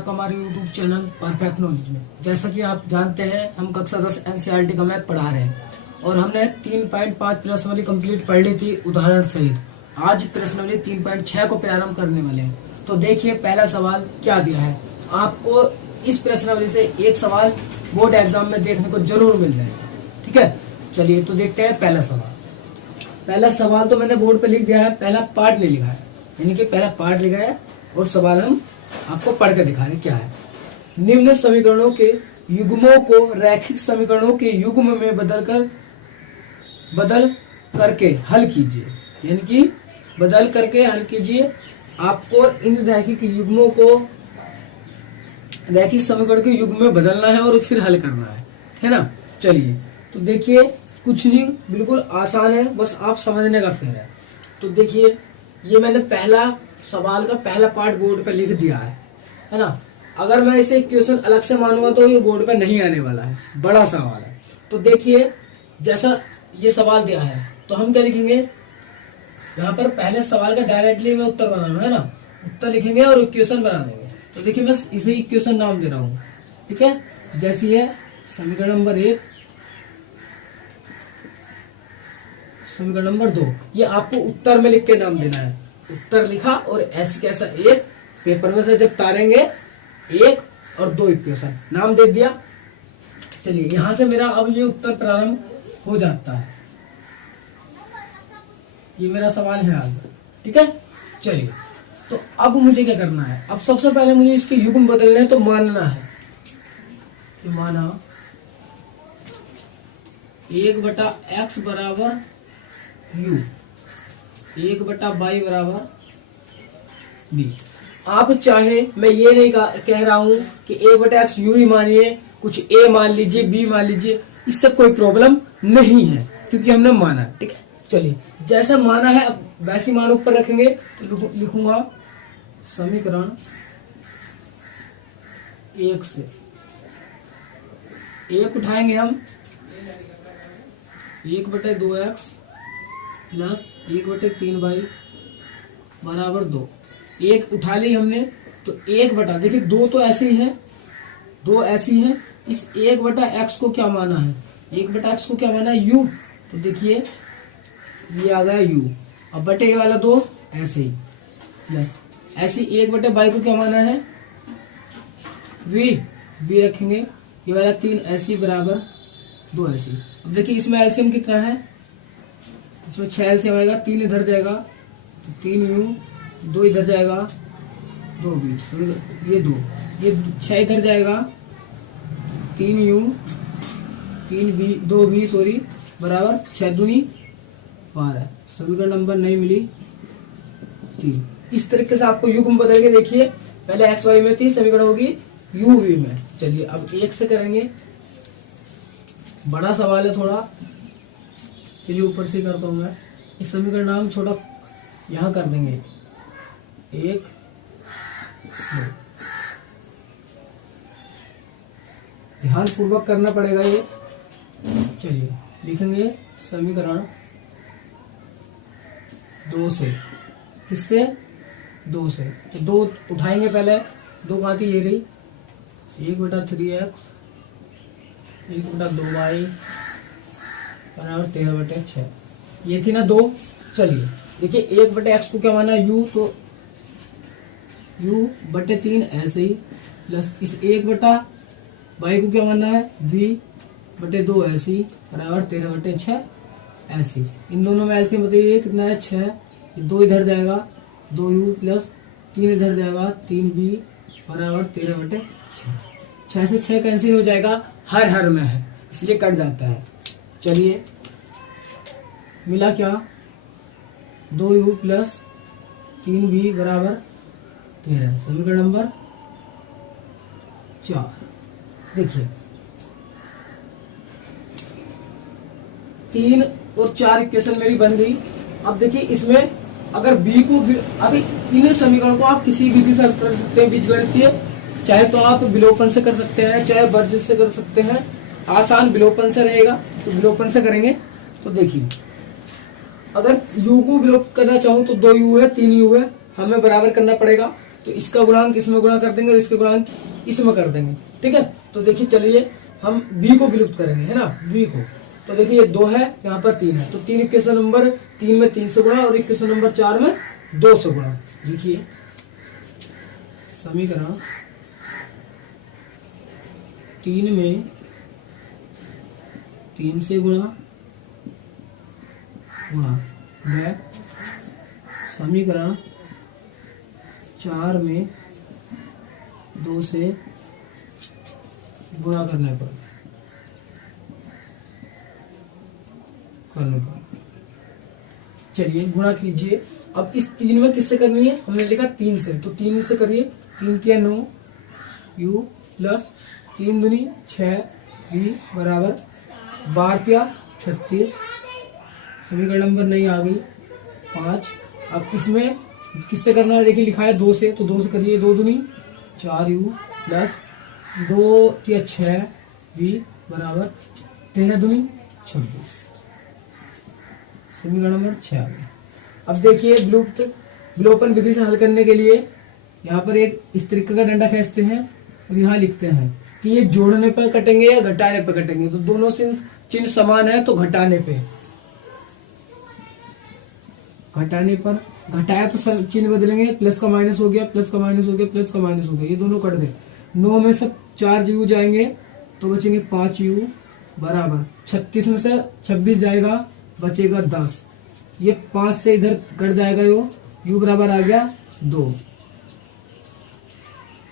आपका हमारे YouTube channel perfect knowledge में। जैसा कि आप जानते हैं हम कक्षा 10 NCERT का मैथ पढ़ा रहे हैं और हमने 3.5 प्रश्नावली कंप्लीट पढ़ ली थी उदाहरण सहित। आज प्रश्नावली 3.6 को प्रारंभ करने वाले हैं। तो देखिए पहला सवाल क्या दिया है। आपको इस प्रश्नावली से एक सवाल बोर्ड एग्जाम में देखने को जरूर मिल जाएगा। ठीक है, चलिए तो देखते हैं पहला सवाल। पहला सवाल तो मैंने बोर्ड पे लिख दिया है, पहला पार्ट नहीं लिखा है, यानी कि पहला पार्ट लिखा है और सवाल हम आपको पढ़ के दिखा रहे हैं क्या है। निम्न समीकरणों के युग्मों को रैखिक समीकरणों के युग्म में बदल करके हल कीजिए, यानी कि बदल करके हल कीजिए। आपको इन रैखिक युग्मों को रैखिक समीकरण के युग्म में बदलना है और फिर हल करना है ना। चलिए तो देखिए कुछ नहीं, बिल्कुल आसान है, बस आप समझने का फेर है। तो देखिए ये मैंने पहला सवाल का पहला पार्ट बोर्ड पे लिख दिया है ना। अगर मैं इसे क्वेश्चन अलग से मानूंगा तो ये बोर्ड पे नहीं आने वाला है, बड़ा सवाल है। तो देखिए जैसा ये सवाल दिया है तो हम क्या लिखेंगे, यहाँ पर पहले सवाल का डायरेक्टली में उत्तर बनाना है ना, उत्तर लिखेंगे और इक्वेशन बना देंगे। तो देखिए मैं इसे इक्वेशन नाम दे रहा हूँ, ठीक है। जैसी है समीकरण नंबर 1, समीकरण नंबर 2, ये आपको उत्तर में लिख के नाम देना है। उत्तर लिखा और ऐसे कैसा एक पेपर में से जब तारेंगे 1 और 2 इक्वेशन नाम दे दिया। चलिए यहां से मेरा अब ये उत्तर प्रारंभ हो जाता है। ये मेरा सवाल है आगे, ठीक है। चलिए तो अब मुझे क्या करना है, अब सबसे पहले मुझे इसके युग्म बदलने हैं। तो मानना है कि माना 1/x बराबर u, 1/y बराबर b। आप चाहे, मैं ये नहीं कह रहा हूं कि 1/x u ही मानिए, कुछ a मान लीजिए, b मान लीजिए, इससे कोई प्रॉब्लम नहीं है क्योंकि हमने माना, ठीक है। चलिए जैसा माना है अब वैसी मान ऊपर रखेंगे। तो लिखूंगा समीकरण 1 से 1 उठाएंगे हम, 1/2x प्लस 1/3y बराबर 2। 1 उठा ली हमने तो 1 देखिए 2 तो ऐसे ही है, 2 ऐसी है। इस 1/x को क्या माना है, 1/x को क्या माना है u। तो देखिए ये आ गया u। अब बटे वाला 2 ऐसे ही प्लस ऐसी 1/y को क्या माना है v रखेंगे। ये वाला 3 ऐसी बराबर 2 ऐसी। अब देखिए इसमें एलसीएम कितना है, इसमें 6 एलसीएम आएगा, 3 इधर जाएगा तो 3u, 2 इधर जाएगा 2v, ये 2, ये 6 इधर जाएगा 3u, 3v, 2v सॉरी बराबर 6 दूनी 12। समीकरण नंबर नहीं मिली 3। इस तरीके से आपको युग्म बदल के देखिए, पहले एक्स वाई में थी, समीकरण होगी यू वी में। चलिए अब 1 से करेंगे, बड़ा सवाल है थोड़ा, चलिए ऊपर से करता हूं मैं। इस समीकरण नाम छोटा यहां कर देंगे 1 2। ध्यान पूर्वक करना पड़ेगा ये। चलिए लिखेंगे समीकरण 2 से, किससे 2 से। तो 2 उठाएंगे, पहले 2 आती ये रही 1/3x 1/2y बराबर 13/6, ये थी ना 2। चलिए देखिए 1/x को क्या माना u, तो u/3 ऐसे ही प्लस इस 1/y को क्या माना है v/2 ऐसे ही बराबर 13/6 ऐसे। इन दोनों में ऐसे बताइए कितना है 6, 2 इधर जाएगा 2u प्लस 3 इधर जाएगा 3v बराबर 13/6। 6 से 6 कैंसिल हो जाएगा, हर में है इसलिए कट जाता है। चलिए मिला क्या 2u प्लस 3v बराबर 13। समीकरण नंबर 4। देखिए 3 और 4 इक्वेशन मेरी बन गई। अब देखिए इसमें अगर b को, अभी इन समीकरणों को आप किसी विधि से कर सकते हैं, बीजगणितीय, चाहे तो आप विलोपन से कर सकते हैं, चाहे वर्जित से कर सकते हैं। आसान विलोपन से रहेगा तो विलोपन से करेंगे। तो देखिए अगर u को विलोप करना चाहूं तो 2u है, 3u है, हमें बराबर करना पड़ेगा। तो इसका गुणांक इसमें गुणा कर देंगे और इसके गुणांक इसमें कर देंगे। ठीक है, तो देखिए चलिए हम v को विलुप्त करेंगे, है ना, v को। तो देखिए ये 2 है, यहाँ पर 3 है, तो 3 इक्वेशन नंबर 3 में 3 से गुणा और इक्वेशन नंबर 4 में 2 से गुणा। देखिए समीकरण 3 में 3 से गुणा व समीकरण 4 में 2 से गुणा करने पर चलिए गुणा कीजिए। अब इस 3 में किससे करनी है, हमने लिखा 3 से, तो 3 से करिए। 3 तिया 9 u प्लस 3 दूनी 6 v बराबर 12 तिया 36। समीकरण नंबर नहीं आ गई 5। अब इसमें किससे करना है, देखिए लिखा है 2 से, तो 2 से करिए। 2 दूनी 4 u प्लस 2 तिया 6 v बराबर 13 दूनी 26। समीकरण नंबर 6 आ गया। अब देखिए विलोपन विधि से हल करने के लिए यहाँ पर एक इस तरीके का डंडा खींचते हैं और यहाँ लिखते हैं कि ये जोड़ने पर कटेंगे या घटाने पर कटेंगे। तो दोनों से चिन्ह समान है, तो घटाने पे, घटाने पर घटाया तो चिन्ह बदलेंगे, प्लस का माइनस हो गया, प्लस का माइनस हो गया, प्लस का माइनस हो गया, ये दोनों कट गए। 9 में से 4 यू जाएंगे तो बचेंगे 5 यू बराबर 36 में से 26 जाएगा, बचेगा 10। ये 5 से इधर कट जाएगा, यू बराबर आ गया 2।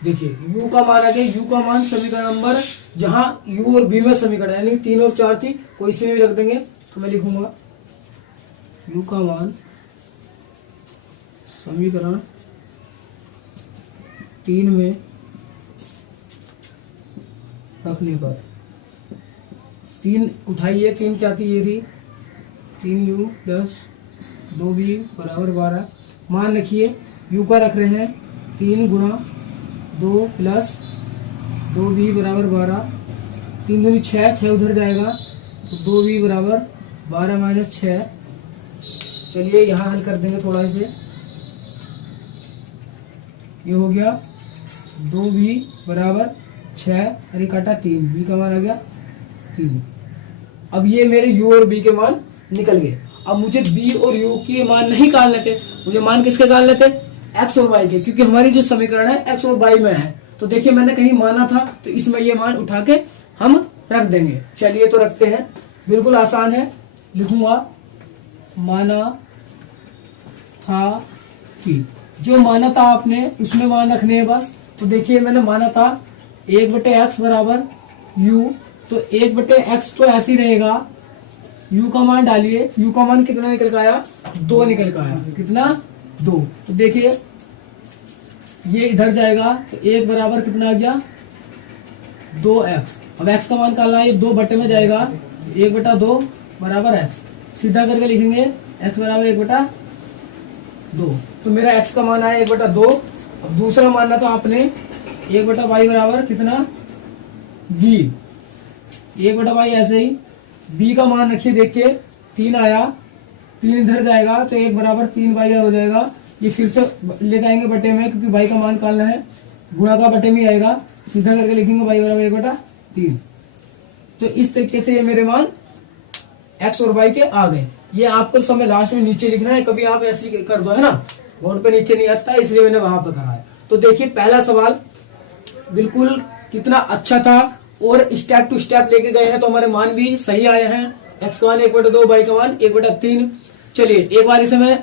देखिए u का मान आ गया, u का मान समीकरण नंबर जहां u और b में समीकरण यानी 3 और 4 थी, कोई से भी रख देंगे। तो मैं लिखूंगा u का मान समीकरण 3 में रखने पर 3 उठाइए, 3 क्या थी, ये थी 3u प्लस 2v बराबर 12। मान रखिए u का रख रहे हैं 3 गुणा 2 प्लस 2v बराबर 12। 3 दूनी 6, 6 उधर जाएगा तो 2v बराबर 12 माइनस 6। चलिए यहाँ हल कर देंगे थोड़ा इसे। ये हो गया 2v बराबर 6, अरे काटा 3, v का मान आ गया 3। अब ये मेरे u और b के मान निकल गए। अब मुझे b और u के मान नहीं निकालने थे, मुझे मान किसके निकालने थे, x और y के, क्योंकि हमारी जो समीकरण है x और y में है। तो देखिए मैंने कहीं माना था, तो इसमें ये मान उठा के हम रख देंगे। चलिए तो रखते हैं, बिल्कुल आसान है। लिखूंगा माना था कि, जो माना था आपने उसमें मान रखने हैं बस। तो देखिए मैंने माना था 1/x बराबर u, तो 1/x तो ऐसे ही रहेगा। u का मान डालिए, u का मान कितना निकल का आया, 2 निकल का आया। कितना, 2। तो देखिए ये इधर जाएगा तो 1 बराबर कितना आ गया, 2x। अब x का मान निकालना है, ये 2 बटे में जाएगा, 1/2 बराबर x। सीधा करके लिखेंगे x बराबर 1/2। तो मेरा x का मान आया 1/2। अब दूसरा मानना तो आपने 1/y बराबर कितना, v। 1/y ऐसे ही, b का मान रखिए, देखिए 3 आया, 3 इधर जाएगा तो 1 बराबर 3y हो जाएगा। ये फिर से ले जाएंगे बटे में, क्योंकि y का मान निकालना है, गुणा का बटे में आएगा। सीधा करके लिखेंगे y बराबर 1/3। तो इस तरीके से ये मेरे मान x और y के आ गए। ये आपको समय लास्ट में नीचे लिखना है, कभी आप ऐसे कर दो, है ना, बोर्ड पे नीचे नहीं आता, इसलिए मैंने वहां पर करा है। तो देखिए पहला सवाल बिल्कुल कितना अच्छा था और स्टेप टू स्टेप लेके गए हैं, तो हमारे मान भी सही आए हैं। x का मान 1/2, y का मान 1/3। चलिए एक बार इसे मैं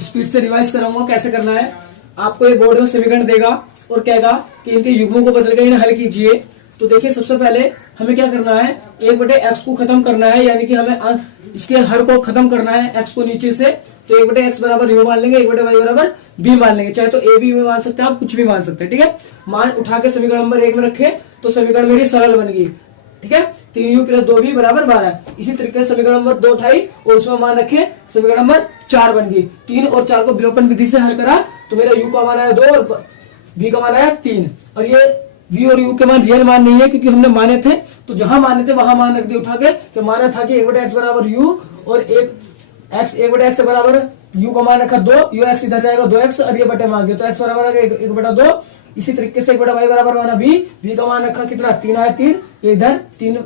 स्पीड से रिवाइज कराऊंगा कैसे करना है। आपको ये बोर्ड में समीकरण देगा और कहेगा कि इनके युग्मों को बदल के इन्हें हल कीजिए। तो देखिए सबसे पहले हमें क्या करना है, 1/x को खत्म करना है, यानी कि हमें इसके हर को खत्म करना है, x को नीचे से। तो 1/x बराबर u मान लेंगे, 1/y बराबर b मान लेंगे, चाहे तो a b में मान सकते हैं आप, कुछ भी मान सकते हैं। ठीक है, मान उठा के समीकरण नंबर 1 में रखे तो समीकरण मेरी सरल बन गई। ठीक है, 3u प्लस 2v बराबर 12। इसी तरीके से समीकरण नंबर 2 उठाई और उसमें मान रखे, समीकरण नंबर 4 बन गई। 3 और 4 को विलोपन विधि से हल करा तो मेरा u का मान आया 2 और v का मान आया 3। और ये v और u के मान रियल मान नहीं है, क्योंकि हमने माने थे, तो जहां माने थे वहां मान रख दिए उठा के। तो माना था कि 1/x बराबर u और 1/x बराबर u का मान रखा 2, यू एक्स इधर जाएगा 2x और ये बटे में आ गया तो x बराबर आ गया 1/2। इसी तरीके से 1/y बराबर माना v का मान रखा कितना 3 आया 3, ये इधर 3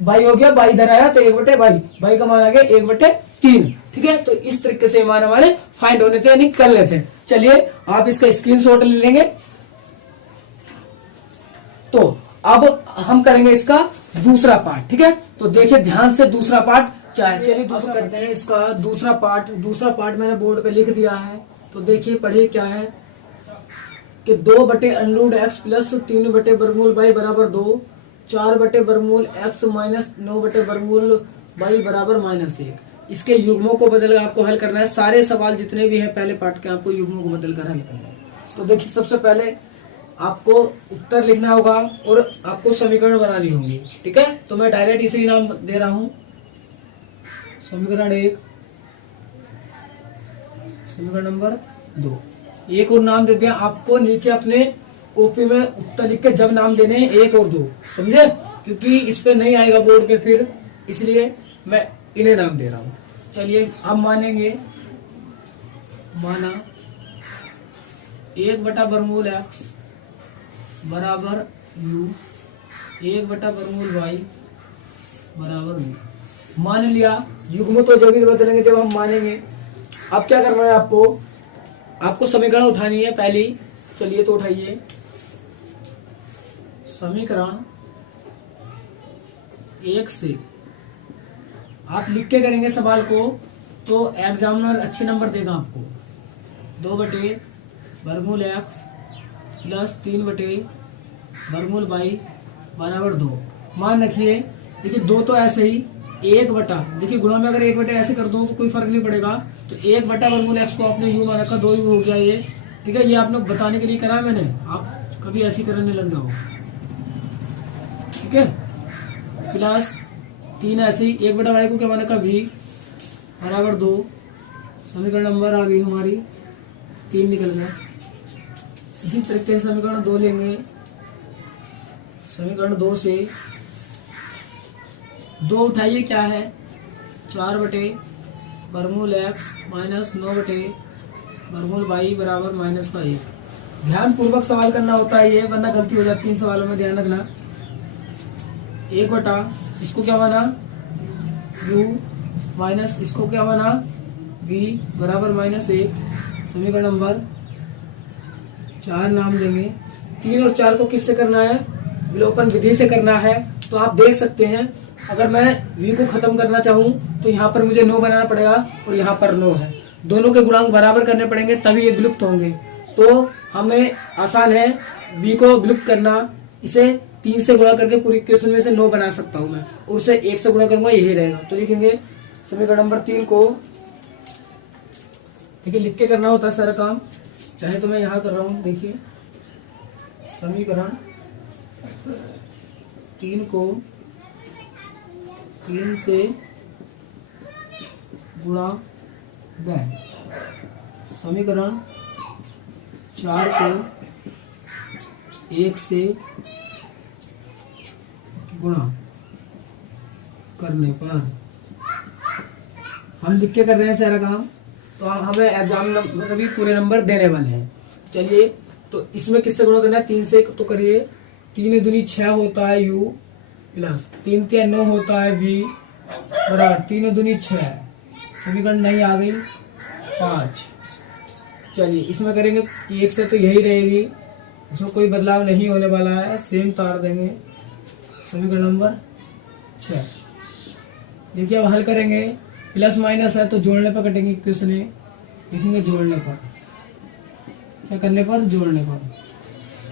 बाई हो गया, बाई इधर आया तो 1/y का मान आ गया 1/3। ठीक है, तो इस तरीके से मान हमारे फाइंड होने थे यानी कर लेते हैं। चलिए आप इसका स्क्रीनशॉट ले लेंगे। तो अब हम करेंगे इसका दूसरा पार्ट। ठीक है, तो देखिए ध्यान से दूसरा पार्ट क्या है। चलिए दूसरा करते हैं इसका दूसरा पार्ट। दूसरा पार्ट मैंने बोर्ड पे लिख दिया है, तो देखिए पढ़िए क्या है कि 2/√x प्लस 3/√y बराबर 2, 4/√x माइनस 9/√y बराबर -1। इसके युग्मों को बदल आपको हल करना है। सारे सवाल जितने भी हैं पहले पार्ट के आपको युग्मों को बदल कर हल करना है। तो देखिए सबसे पहले आपको उत्तर लिखना होगा और आपको समीकरण बनानी होगी। ठीक है, तो मैं डायरेक्ट इसे ही नाम दे रहा हूं, समीकरण 1, समीकरण नंबर 2। एक और नाम देते हैं आपको नीचे अपने कॉपी में उत्तर लिख के जब नाम देने हैं 1 और 2, समझे, क्योंकि इस पे नहीं आएगा बोर्ड पे फिर, इसलिए मैं इन्हें नाम दे रहा हूं। चलिए हम मानेंगे, माना 1/√x बराबर u, 1/√y बराबर u। मान लिया। युग्म तो जब भी बदलेंगे जब हम मानेंगे। अब क्या करना है आपको समीकरण उठानी है पहली। चलिए तो उठाइए समीकरण 1 से। आप लिख के करेंगे सवाल को तो एग्जामिनर अच्छे नंबर देगा आपको। 2/√x प्लस 3/√y बराबर 2। मान रखिए, देखिए 2 तो ऐसे ही, 1 देखिए गुणा में अगर 1 ऐसे कर दो तो कोई फर्क नहीं पड़ेगा। तो 1/√x को आपने u मान रखा, 2u हो गया ये। ठीक है, ये आप लोग बताने के लिए करा मैंने, आप कभी ऐसी करने लग जाओ। ठीक है, प्लस 3 ऐसी 1/y को क्या मान रखा v बराबर 2। समीकरण नंबर आ गई हमारी 3 निकल गया। इसी तरीके से समीकरण 2 लेंगे। समीकरण 2 से 2 उठाइए, क्या है 4/√x माइनस 9/√y बराबर -1। ध्यान पूर्वक सवाल करना होता है ये, वरना गलती हो जाती है इन सवालों में, ध्यान रखना। 1 इसको क्या माना u माइनस इसको क्या माना v बराबर -1। समीकरण नंबर 4 नाम देंगे। 3 और 4 को किससे करना है, विलोपन विधि से करना है। तो आप देख सकते हैं अगर मैं v को खत्म करना चाहूं तो यहाँ पर मुझे 9 बनाना पड़ेगा और यहाँ पर 9 है, दोनों के गुणांक बराबर करने पड़ेंगे तभी ये विलुप्त होंगे। तो हमें आसान है v को विलुप्त करना। इसे 3 से गुणा करके पूरी इक्वेशन में से 9 बना सकता हूं मैं, और उसे 1 से गुणा करूंगा, यही रहेगा। तो लिखेंगे समीकरण नंबर 3 को, देखिए लिख के करना होता है सारा काम, चाहे तो मैं यहाँ कर रहा हूँ। देखिए समीकरण 3 को 3 से गुणा बै, समीकरण 4 को 1 से गुणा करने पर हम लिख के कर रहे हैं सारा काम। तो हमें एग्जाम में भी पूरे नंबर देने वाले हैं। चलिए तो इसमें किससे गुणा करना है, 3 से। तो करिए 3 दूनी 6 होता है u प्लस 3 3 9 होता है v बराबर 3 दूनी 6। समीकरण नहीं आ गई 5। चलिए इसमें करेंगे कि 1 से तो यही रहेगी, इसमें कोई बदलाव नहीं होने वाला है, सेम तार देंगे। समीकरण नंबर 6। देखिए अब हल करेंगे, प्लस माइनस है तो जोड़ने पर कटेंगे इक्वेशन। देखेंगे जोड़ने पर, क्या करने पर,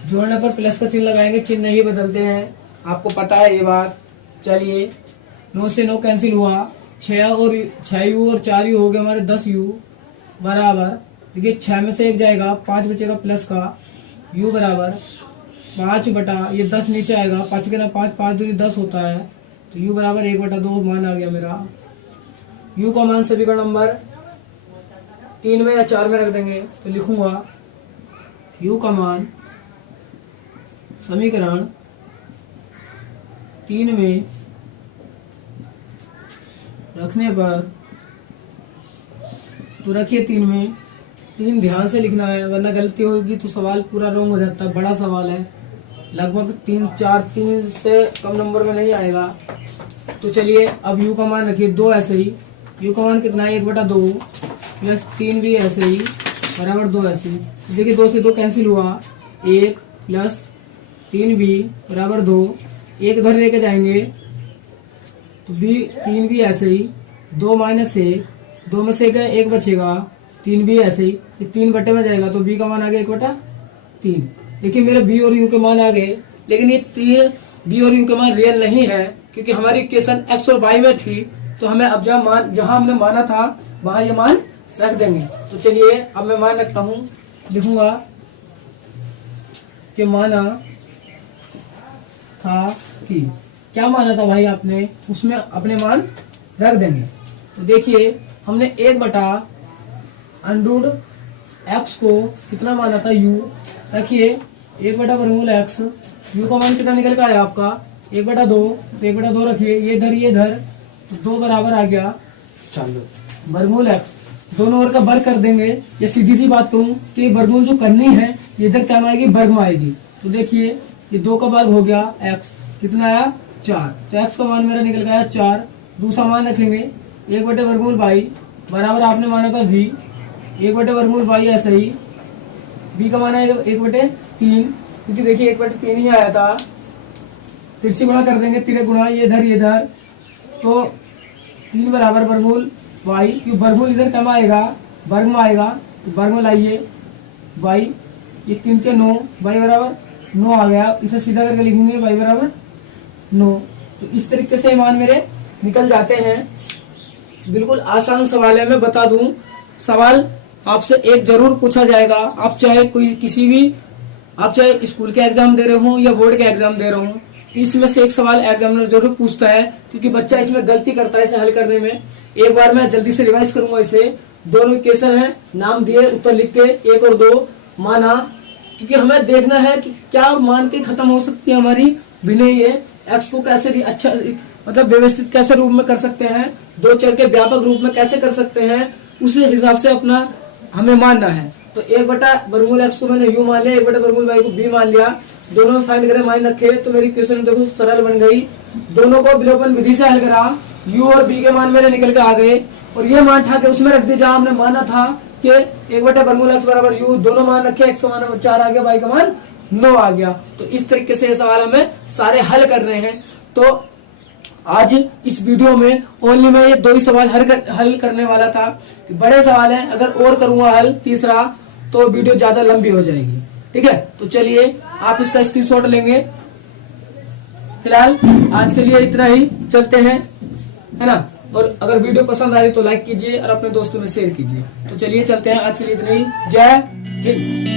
जोड़ने पर प्लस का चिन्ह लगाएंगे, चिन्ह नहीं बदलते हैं, आपको पता है ये बात। चलिए 9 से 9 कैंसिल हुआ, 6u और 4u हो गए हमारे 10u बराबर, देखिए 6 में से 1 जाएगा, 5 बचेगा प्लस का, u बराबर 5 बटा ये 10 नीचे आएगा, 5 के ना 5 5 दूनी 10 होता है, तो u बराबर 1/2 मान आ गया मेरा। u का मान समीकरण नंबर 3 में या 4 में रख देंगे, तो लिखूंगा u का मान समीकरण 3 में रखने पर तो रखिए 3 में 3 ध्यान से लिखना है, वरना गलती होगी तो सवाल पूरा रॉन्ग हो जाता है। बड़ा सवाल है, लगभग 3 से कम नंबर में नहीं आएगा। तो चलिए अब u का मान रखिए 2 ऐसे ही। u का मान कितना है 1/2 प्लस 3 भी ऐसे ही बराबर 2 ऐसे ही। देखिए 2 से 2 कैंसिल हुआ, 1 प्लस 3 भी बराबर 2। 1 इधर लेके जाएंगे तो 3 भी ऐसे ही, 2 माइनस 1, 2 में से 1 बचेगा, 3 भी ऐसे ही, 3 बटे में जाएगा तो b का मान आ गया 1/3। देखिए मेरे b और u के मान आ गए, लेकिन ये 3 b और u के मान रियल नहीं है, क्योंकि हमारी इक्वेशन x और y में थी। तो हमें अब जहां हमने माना था वहां ये मान रख देंगे। तो चलिए अब मैं मान रखता हूँ, लिखूंगा कि माना था कि, क्या माना था भाई आपने, उसमें अपने मान रख देंगे। तो देखिए हमने 1/√x को कितना माना था u, रखिए 1/√x, u का मान कितना निकल के आया आपका 1/2, तो 1/2 रखिए, ये इधर तो 2 बराबर आ गया वर्गमूल x। दोनों ओर का वर्ग कर देंगे। ये सीधी सी बात कहूँ कि वर्गमूल जो करनी है ये इधर क्या आएगी, वर्ग में आएगी। तो देखिए ये 2 का वर्ग हो गया x, कितना आया 4, तो x का मान मेरा निकल गया 4। दूसरा मान रखेंगे 1/√y बराबर आपने माना था v, 1/√y ऐसे ही, v का मान है 1/3, क्योंकि देखिए 1/3 ही आया था। तिरछी गुणा कर देंगे, तिरक गुणा ये इधर, तो 3 बराबर वर्गमूल y, क्योंकि वर्गमूल इधर कम आएगा वर्ग में आएगा, तो वर्ग में लाइए y, ये 3 के 9, y बराबर 9 आ गया। इसे सीधा करके लिखेंगे y बराबर 9। तो इस तरीके से मान मेरे निकल जाते हैं। बिल्कुल आसान सवाल है, मैं बता दूं, सवाल आपसे एक जरूर पूछा जाएगा। आप चाहे आप चाहे स्कूल के एग्जाम दे रहे हो या बोर्ड के एग्जाम दे रहे हो, इसमें से एक सवाल एग्जामिनर जरूर पूछता है, क्योंकि बच्चा इसमें गलती करता है इसे हल करने में। एक बार मैं जल्दी से रिवाइज करूंगा इसे। दोनों इक्वेशन है, नाम दिए, उत्तर लिख के 1 और 2 माना, क्योंकि हमें देखना है कि क्या मान के खत्म हो सकती है हमारी विनय। ये एक्स को कैसे भी अच्छा मतलब व्यवस्थित कैसे रूप में कर सकते हैं, 2 चर के व्यापक रूप में कैसे कर सकते हैं, उसी हिसाब से अपना हमें मानना है। तो 1/√x को मैंने u मान लिया, 1/√y को b मान लिया। दोनों में फाइंड करें, मान रखे, तो मेरी इक्वेशन देखो सरल बन गई। दोनों को विलोपन विधि से हल करा, u और b के मान मेरे निकल के आ गए, और ये मान उठा के उसमें रख दिया जहां हमने माना था कि 1/√x बराबर u। दोनों मान रखे, x का मान 4 आ गया, y का मान 9 आ गया। तो इस तरीके से सवाल हमें सारे हल कर रहे हैं। तो आज इस वीडियो में ओनली मैं ये 2 ही सवाल हल करने वाला था। बड़े सवाल है, अगर और करूंगा हल तीसरा तो वीडियो ज्यादा लंबी हो जाएगी। ठीक है, तो चलिए आप इसका स्क्रीनशॉट लेंगे। फिलहाल आज के लिए इतना ही, चलते हैं, है ना। और अगर वीडियो पसंद आ रही तो लाइक कीजिए और अपने दोस्तों में शेयर कीजिए। तो चलिए चलते हैं, आज के लिए इतना ही। जय हिंद।